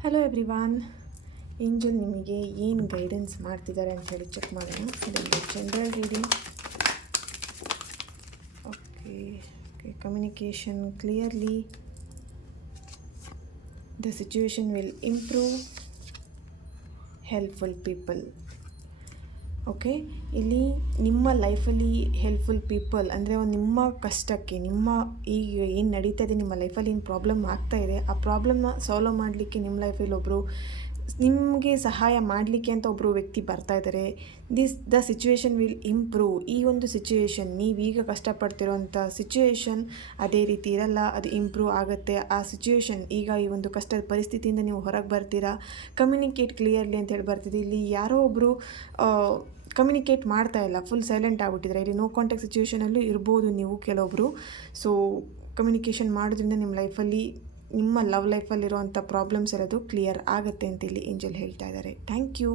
Hello everyone, angel ನಿಮಗೆ ಏನು guidance ಮಾಡ್ತಿದ್ದಾರೆ ಅಂತ ಹೇಳಿ ಚೆಕ್ ಮಾಡೋಣ. ಇದೊಂದು general reading. Okay communication clearly, the situation will improve, helpful people. Okay, ಇಲ್ಲಿ ನಿಮ್ಮ ಲೈಫಲ್ಲಿ ಹೆಲ್ಪ್ಫುಲ್ ಪೀಪಲ್ ಅಂದರೆ ನಿಮ್ಮ ಕಷ್ಟಕ್ಕೆ, ನಿಮ್ಮ ಈಗ ಏನು ನಡೀತಾ ಇದೆ, ನಿಮ್ಮ ಲೈಫಲ್ಲಿ ಏನು ಪ್ರಾಬ್ಲಮ್ ಆಗ್ತಾ ಇದೆ, ಆ ಪ್ರಾಬ್ಲಮ್ನ ಸಾಲ್ವ್ ಮಾಡಲಿಕ್ಕೆ ನಿಮ್ಮ ಲೈಫಲ್ಲಿ ಒಬ್ಬರು ನಿಮಗೆ ಸಹಾಯ ಮಾಡಲಿಕ್ಕೆ ಅಂತ ಒಬ್ಬರು ವ್ಯಕ್ತಿ ಬರ್ತಾ ಇದ್ದಾರೆ. The situation will improve. ಈ ಒಂದು ಸಿಚುವೇಶನ್, ನೀವೀಗ ಕಷ್ಟಪಡ್ತಿರೋಂಥ ಸಿಚುವೇಶನ್ ಅದೇ ರೀತಿ ಇರಲ್ಲ, ಅದು ಇಂಪ್ರೂವ್ ಆಗುತ್ತೆ. ಆ ಸಿಚುವೇಶನ್ ಈಗ ಈ ಒಂದು ಕಷ್ಟದ ಪರಿಸ್ಥಿತಿಯಿಂದ ನೀವು ಹೊರಗೆ ಬರ್ತೀರಾ. ಕಮ್ಯುನಿಕೇಟ್ ಕ್ಲಿಯರ್ಲಿ ಅಂತ ಹೇಳಿ ಬರ್ತಿದೆ. ಇಲ್ಲಿ ಯಾರೋ ಒಬ್ಬರು ಕಮ್ಯುನಿಕೇಟ್ ಮಾಡ್ತಾ ಇಲ್ಲ, ಫುಲ್ ಸೈಲೆಂಟ್ ಆಗಿಬಿಟ್ಟಿದ್ರೆ. ಇಲ್ಲಿ ನೋ ಕಾಂಟ್ಯಾಕ್ಟ್ ಸಿಚುವೇಷನಲ್ಲೂ ಇರ್ಬೋದು ನೀವು ಕೆಲವೊಬ್ಬರು. ಸೊ ಕಮ್ಯುನಿಕೇಷನ್ ಮಾಡೋದ್ರಿಂದ ನಿಮ್ಮ ಲೈಫಲ್ಲಿ, ನಿಮ್ಮ ಲವ್ ಲೈಫಲ್ಲಿರುವಂಥ ಪ್ರಾಬ್ಲಮ್ಸ್ ಇರೋದು ಕ್ಲಿಯರ್ ಆಗುತ್ತೆ ಅಂತ ಇಲ್ಲಿ ಏಂಜಲ್ ಹೇಳ್ತಾ ಇದ್ದಾರೆ. Thank you.